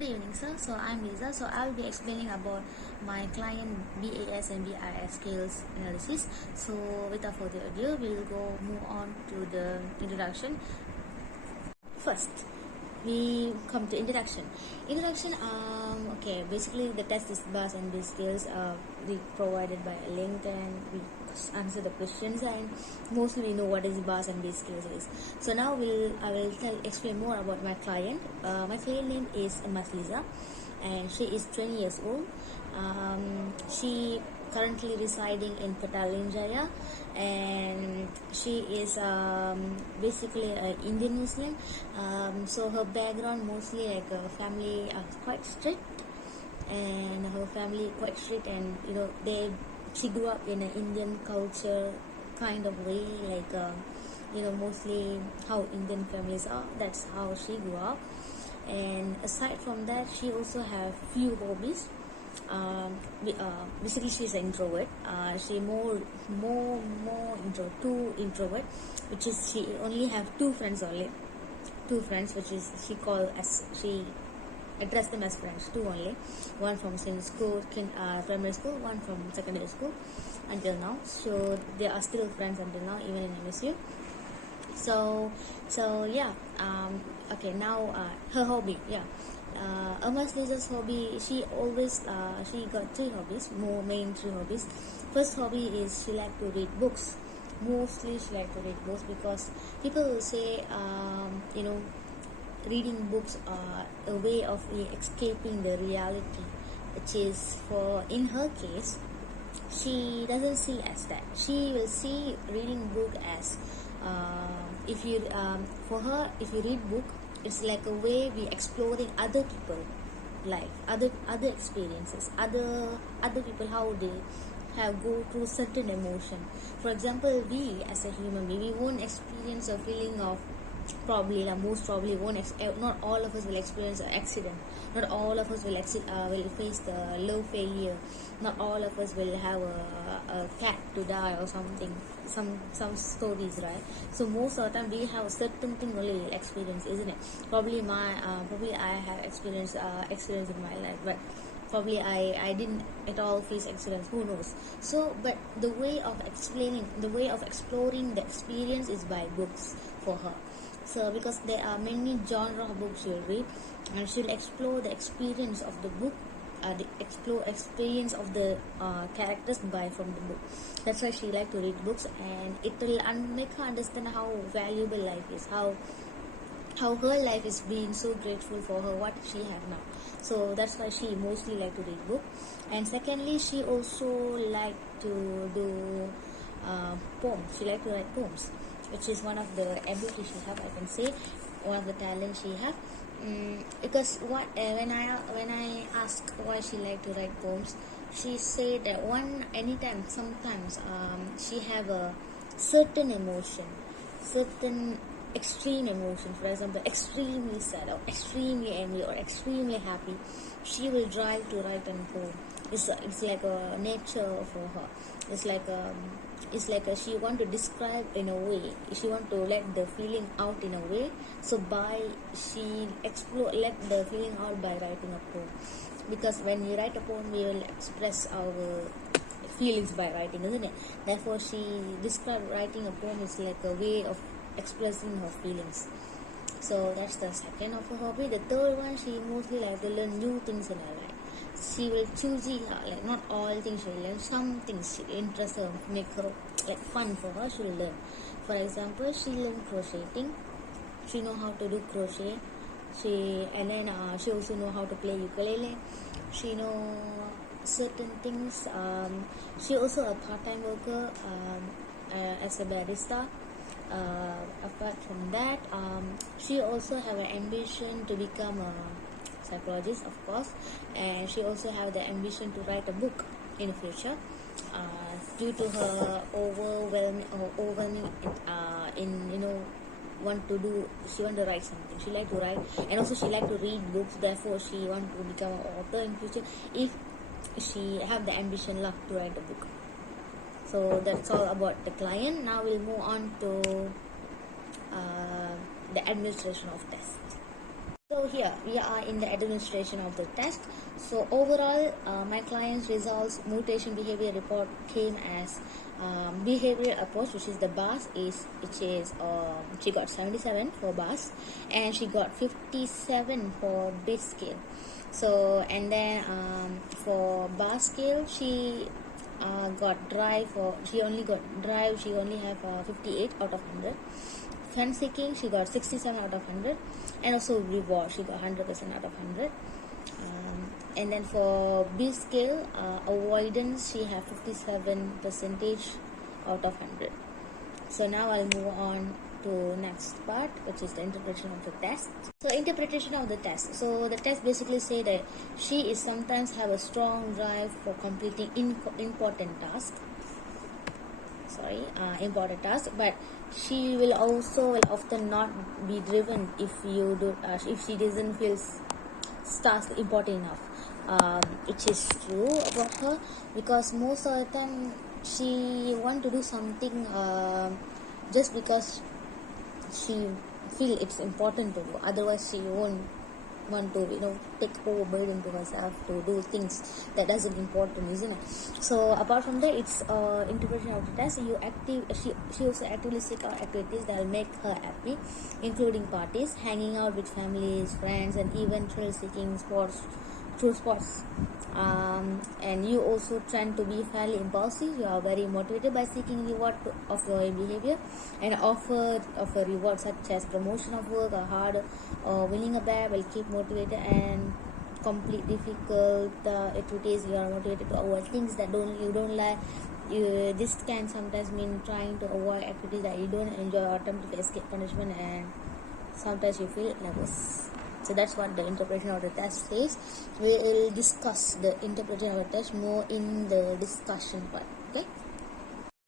Good evening, sir. So I'm Lisa. So I'll be explaining about my client BAS and BIS skills analysis. So without further ado, we'll move on to the introduction. First, we come to introduction. Okay, basically the test is BAS and BIS skills. We provided by a link and we answer the questions, and mostly we know what is BAS and BIS skills is. So now I will explain more about my client. My client name is Lisa, and she is 20 years old. She currently residing in Petalinjaya, and she is basically an Indian Muslim. So her background mostly like family are quite strict, and her family quite strict, and she grew up in an Indian culture kind of way, like mostly how Indian families are. That's how she grew up. And aside from that, she also have few hobbies. Basically she's an introvert. She more introvert, which is she only have two friends, which is she address them as friends, two only. One from primary school, one from secondary school until now. So they are still friends until now, even in MSU. So yeah. Okay, now her hobby. Yeah. Lisa's hobby, she got three hobbies, main three hobbies. First hobby is she like to read books. Mostly she like to read books because people will say, reading books are a way of escaping the reality, which is, in her case, she doesn't see as that. She will see reading book as, for her, if you read book, it's like a way we exploring other people life, other experiences, other people, how they have go through certain emotion. For example, we as a human being, we won't experience a feeling of most probably won't. Not all of us will experience an accident. Not all of us will face the love failure. Not all of us will have a cat to die or something. Some stories, right? So most of the time we have a certain thing only experience, isn't it? Probably I have experience in my life, but probably I didn't at all face accidents. Who knows? So, but the way of exploring the experience is by books for her. So because there are many genre of books she'll read, and she'll explore the experience of the book, experience of the characters from the book. That's why she like to read books, and it will make her understand how valuable life is, how her life is being so grateful for her what she have now. So that's why she mostly like to read book. And secondly, she also like to do poems. She like to write poems, which is one of the ability she have, I can say, one of the talents she have. Because when I ask why she like to write poems, she said that sometimes she have a certain emotion, certain extreme emotion. For example, extremely sad or extremely angry or extremely happy, she will drive to write a poem. It's like a nature for her. It's like she want to describe in a way. She want to let the feeling out in a way. So she let the feeling out by writing a poem. Because when you write a poem, we will express our feelings by writing, isn't it? Therefore, she described writing a poem is like a way of expressing her feelings. So that's the second of her hobby. The third one, she mostly like to learn new things in her life. She will choose like not all things she will learn. Some things she interest her, make her like fun for her, she will learn. For example, she learned crocheting. She know how to do crochet. She also know how to play ukulele. She know certain things. She also a part-time worker as a barista. Apart from that, she also have an ambition to become a psychologist, of course, and she also have the ambition to write a book in the future. Due to her overwhelming she want to write something. She like to write, and also she like to read books. Therefore, she want to become an author in future if she have the ambition luck to write a book. So that's all about the client. Now we'll move on to the administration of tests. So here we are in the administration of the test. So overall, my client's results mutation behavior report came as behavioral approach, which is the BAS, which is she got 77 for BAS and she got 57 for BIS scale. So and then for BAS scale, she got drive for she only got drive. She only have 58 out of 100. Fun seeking, she got 67 out of 100, and also reward, she got 100% out of 100. And then for B scale, avoidance, she have 57 percentage out of 100. So now I'll move on to next part, which is the interpretation of the test. So interpretation of the test. So the test basically say that she is sometimes have a strong drive for completing important tasks. Important task, but she will often not be driven if she doesn't feel task important enough, which is true about her, because most of the time she want to do something just because she feel it's important to do, otherwise she won't want to take overburden to herself to do things that doesn't important, isn't it? So apart from that, it's interpretation of the test. She also actively seek out activities that will make her happy, including parties, hanging out with families, friends, and even thrill seeking sports. And you also tend to be fairly impulsive. You are very motivated by seeking reward of your behavior, and offer reward such as promotion of work or hard or winning a bet will keep motivated and complete difficult activities. You are motivated to avoid things that you don't like. This can sometimes mean trying to avoid activities that you don't enjoy or attempt to escape punishment, and sometimes you feel nervous. So that's what the interpretation of the test says. We will discuss the interpretation of the test more in the discussion part. Okay.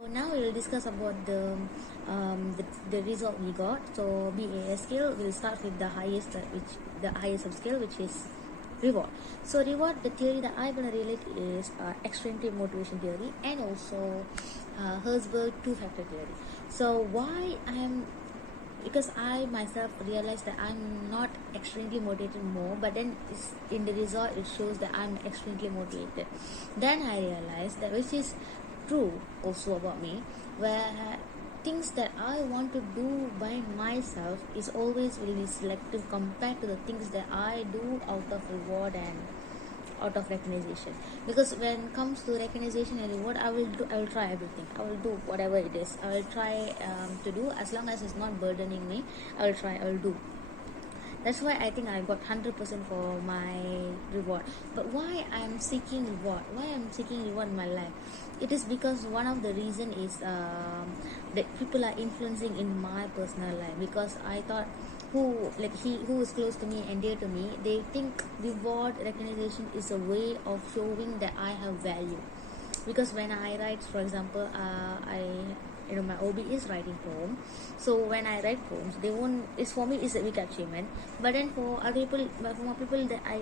So now we will discuss about the result we got. So BAS scale, we'll start with the highest subscale, which is reward. So reward, the theory that I'm gonna relate is extrinsic motivation theory, and also Herzberg two-factor theory. So why because I myself realized that I'm not extremely motivated more, but then in the result it shows that I'm extremely motivated. Then I realized that, which is true also about me, where things that I want to do by myself is always will be selective compared to the things that I do out of reward and out of recognition. Because when it comes to recognition and reward, I will try everything. I will do whatever it is. I will try to do, as long as it's not burdening me. I will do. That's why I think I got 100% for my reward. But why I'm seeking reward? Why I'm seeking reward in my life? It is because one of the reason is that people are influencing in my personal life. Because I thought who is close to me and dear to me, they think reward recognition is a way of showing that I have value. Because when I write, for example, my hobby is writing poem. So when I write poems, for me it's a big achievement. But then for other people, for people that I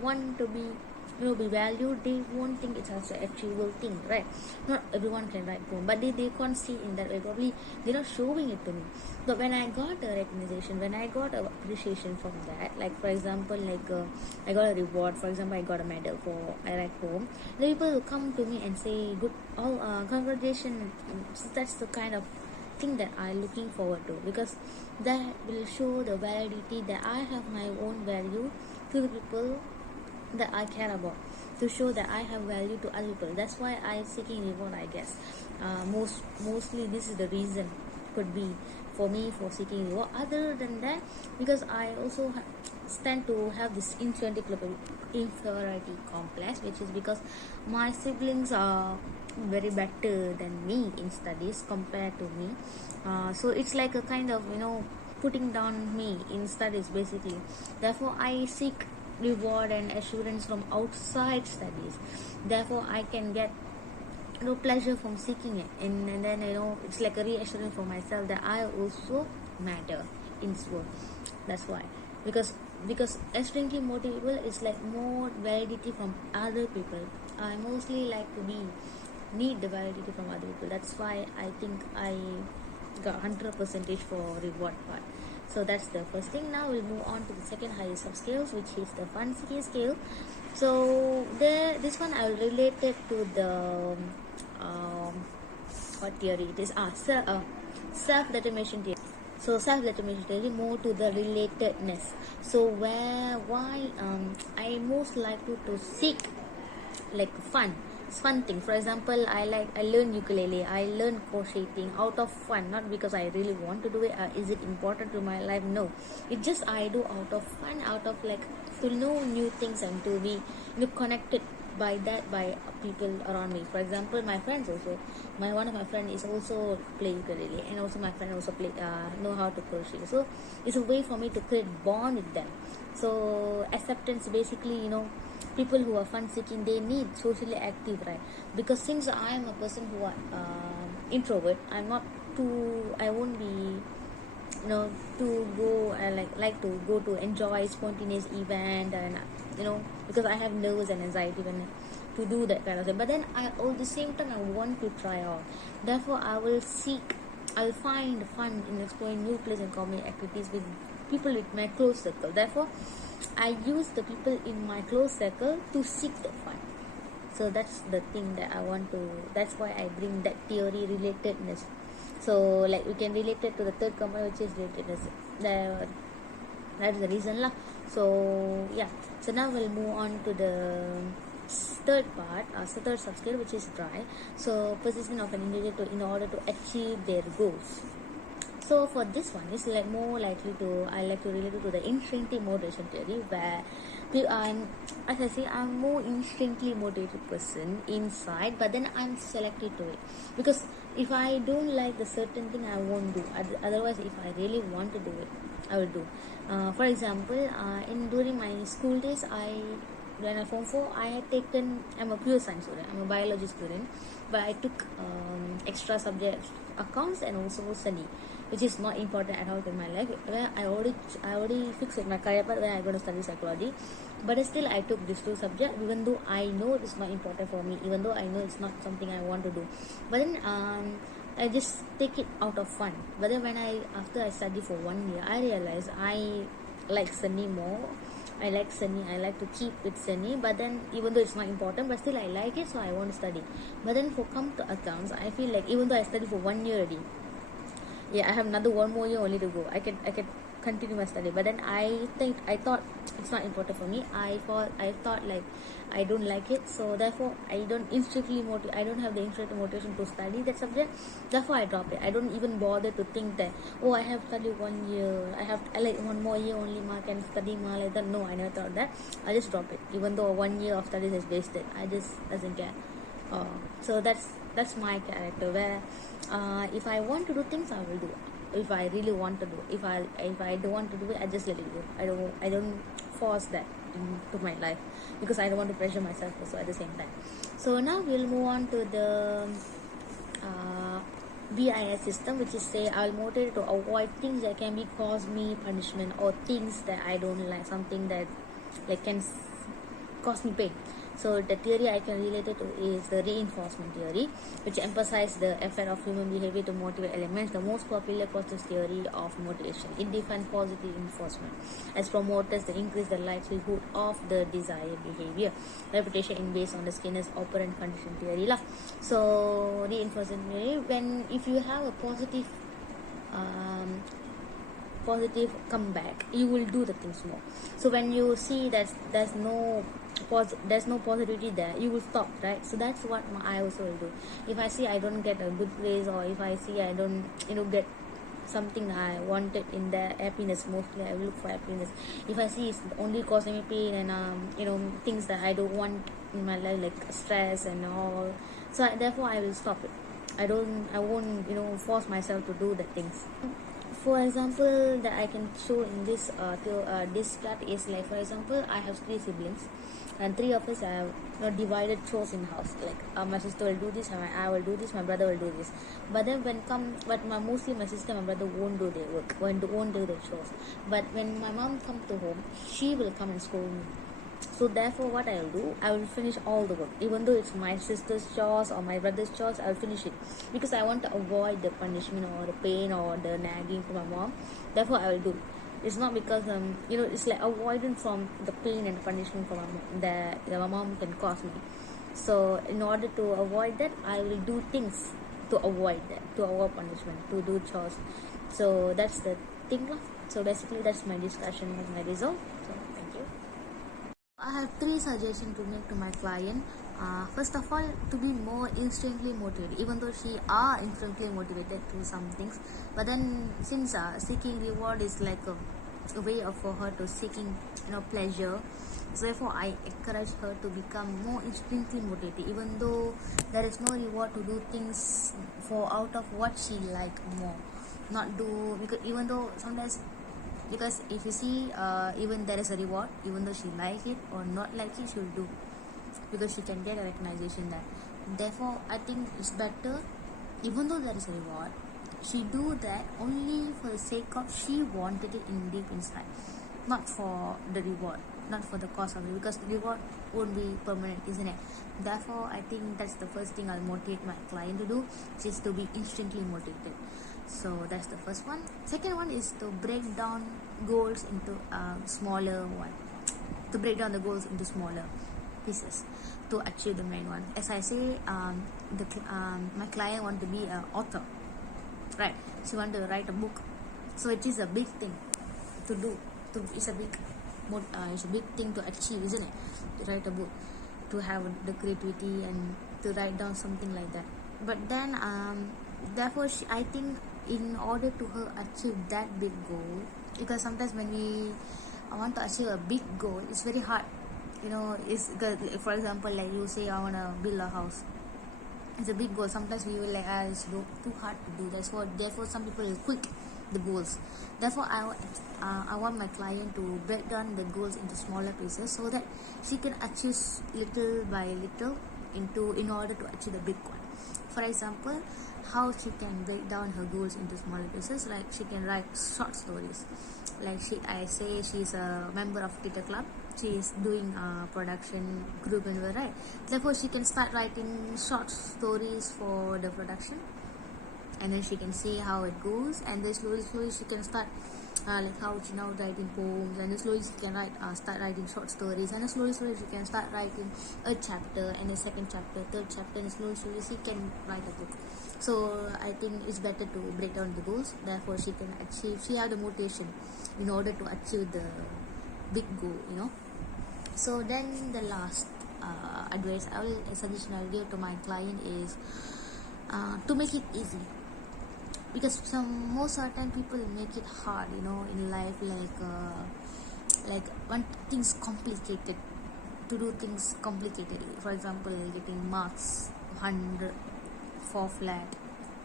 want to be valued, they won't think it's also an achievable thing, right? Not everyone can write poem, but they can't see in that way. Probably they're not showing it to me. But when I got a recognition, when I got appreciation from that, like for example, I got a reward. For example, I got a medal for I write poem. The people will come to me and say, "Good, congratulations." So that's the kind of thing that I'm looking forward to, because that will show the validity that I have my own value to the people that I care about, to show that I have value to other people. That's why I'm seeking reward, I guess. Mostly this is the reason could be for me for seeking reward. Other than that, because I also tend to have this inferiority complex, which is because my siblings are very better than me in studies compared to me. So it's like a kind of putting down me in studies basically. Therefore I seek reward and assurance from outside studies. Therefore I can get pleasure from seeking it, and then it's like a reassurance for myself that I also matter in this world. That's why, because extremely motivated is like more validity from other people. I mostly like to need the validity from other people. That's why I think I got 100% for reward part. So that's the first thing. Now we'll move on to the second highest of scales, which is the fun seeking scale. So this one I will relate it to the what theory it is? Self-determination theory. So self-determination theory more to the relatedness. So why I most likely to seek like fun thing. For example, I learn ukulele, I learn crocheting out of fun, not because I really want to do it. Is it important to my life? No, it just I do out of fun, out of like to know new things and to be connected by people around me. For example, my friends also, one of my friend is also play ukulele, and also my friend also play know how to crochet. So it's a way for me to create bond with them. So acceptance, basically, people who are fun seeking, they need socially active, right? Because since I am a person who are introvert, I won't be to go. I like to go to enjoy spontaneous event, and because I have nerves and anxiety when to do that kind of thing. But then at the same time I want to try out. Therefore I'll find fun in exploring new places and community activities with people in my close circle. Therefore I use the people in my close circle to seek the fun. So that's the thing that I want to. That's why I bring that theory relatedness. So like we can relate it to the third component, which is relatedness. That's the reason lah. So yeah. So now we'll move on to the third part, third subscale, which is dry. So persistence of an individual in order to achieve their goals. So for this one, it's like more likely to, I like to relate it to the intrinsic motivation theory, where as I say, I'm more intrinsically motivated person inside, but then I'm selected to it. Because if I don't like the certain thing, I won't do. Otherwise, if I really want to do it, I will do. For example, during my school days, when I form 4, I'm a pure science student, I'm a biology student, but I took extra subjects, accounts and also study, which is not important at all in my life, where I already fixed with my career path where I'm going to study psychology. But still I took these 2 subjects, even though I know it's not important for me, even though I know it's not something I want to do. But then I just take it out of fun. But then after I study for 1 year, I realized I like Sunny more. I like Sunny, I like to keep with Sunny, but then even though it's not important, but still I like it, so I want to study. But then for come to accounts, I feel like even though I study for 1 year already, I have another 1 more year only to go. I can continue my study. But then I thought it's not important for me. I thought like I don't like it, so therefore I don't have the intrinsic motivation to study that subject. Therefore I drop it. I don't even bother to think that I have studied 1 year, I like 1 more year only, I can study more like that. No, I never thought that. I just drop it, even though 1 year of studies is wasted. I just doesn't care. So that's my character, where if I want to do things, I will do it. If I really want to do it, if I don't want to do it, I just let it go. I don't force that into my life, because I don't want to pressure myself also at the same time. So now we'll move on to the BIS system, which is say I'll motivate to avoid things that can cause me punishment, or things that I don't like, something that can cause me pain. So the theory I can relate it to is the reinforcement theory, which emphasizes the effect of human behavior to motivate elements. The most popular positive theory of motivation. It defines positive reinforcement as promoters to increase the likelihood of the desired behavior. Repetition is based on the Skinner's operant condition theory lah. So reinforcement theory, if you have a positive comeback, you will do the things more. So when you see that there's no positivity there, you will stop, right? So that's what I also will do. If I see I don't get a good place, or if I see I don't get something I wanted in the happiness, mostly I will look for happiness. If I see it's only causing me pain and things that I don't want in my life, like stress and all, so therefore I will stop it. I won't force myself to do the things. For example, that I can show in this chart is like, for example, I have 3 siblings, and 3 of us have divided chores in house. Like my sister will do this, and I will do this, my brother will do this. But then mostly my sister and my brother won't do their work, won't do their chores. But when my mom comes to home, she will come and scold me. So therefore what I will do, I will finish all the work, even though it's my sister's chores or my brother's chores. I'll finish it because I want to avoid the punishment or the pain or the nagging from my mom. Therefore I will do. It's not because it's like avoidance from the pain and punishment from my mom that my mom can cause me. So in order to avoid that, I will do things to avoid that, to avoid punishment, to do chores. So that's the thing lah. So basically that's my discussion with my result. So thank you. I have 3 suggestions to make to my client. First of all, to be more instantly motivated, even though she are instantly motivated to some things, but then since seeking reward is like a way of for her to seeking pleasure, so therefore I encourage her to become more instantly motivated, even though there is no reward, to do things for out of what she like more, not do because even though sometimes. Because if you see, even there is a reward, even though she like it or not like it, she will do, because she can get a recognition that. Therefore, I think it's better, even though there is a reward, she do that only for the sake of she wanted it in deep inside, not for the reward, not for the cause of it, because the reward won't be permanent, isn't it? Therefore, I think that's the first thing I'll motivate my client to do, is to be instantly motivated. So that's the first one. Second one is to break down goals into smaller one, to break down the goals into smaller pieces to achieve the main one. As I say, my client want to be an author, right? She want to write a book, so it is a big thing to do. It's a big thing to achieve, isn't it? To write a book, to have the creativity and to write down something like that. But then, therefore, I think in order to her achieve that big goal, because sometimes when we want to achieve a big goal, it's very hard. It's because, for example, like you say, I want to build a house. It's a big goal. Sometimes we will like, it's too hard to do. Therefore, some people will quit the goals. Therefore, I want my client to break down the goals into smaller pieces so that she can achieve little by little in order to achieve the big one. For example, how she can break down her goals into smaller pieces, like she can write short stories. Like I say she's a member of theatre club. She is doing a production group and right. Therefore, she can start writing short stories for the production, and then she can see how it goes, and then slowly she can start like how she now writing poems, and then slowly she can start writing short stories, and then slowly she can start writing a chapter and a second chapter, third chapter, and slowly she can write a book. So I think it's better to break down the goals. Therefore, she have the motivation in order to achieve the big goal. So then the last suggestion I'll give to my client is to make it easy. Because most of the time people make it hard, in life, like want things complicated, to do things complicated. For example, getting marks 100 4 flat.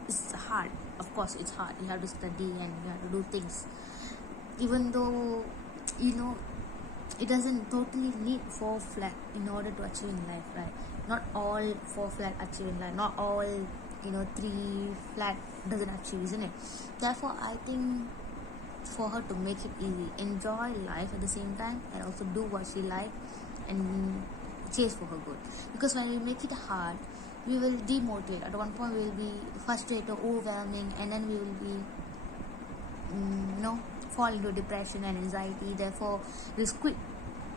It's hard. Of course, it's hard. You have to study and you have to do things. Even though, it doesn't totally need 4 flat in order to achieve in life, right? Not all 4 flat achieve in life. Not all 3 flat doesn't achieve, isn't it? Therefore, I think for her to make it easy, enjoy life at the same time, and also do what she like and chase for her goal. Because when we make it hard, we will demotivate. At one point, we will be frustrated, overwhelming, and then we will be, fall into depression and anxiety. Therefore, we'll quit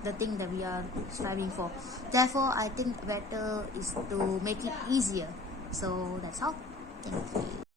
the thing that we are striving for. Therefore, I think better is to make it easier. So that's all. Thank you.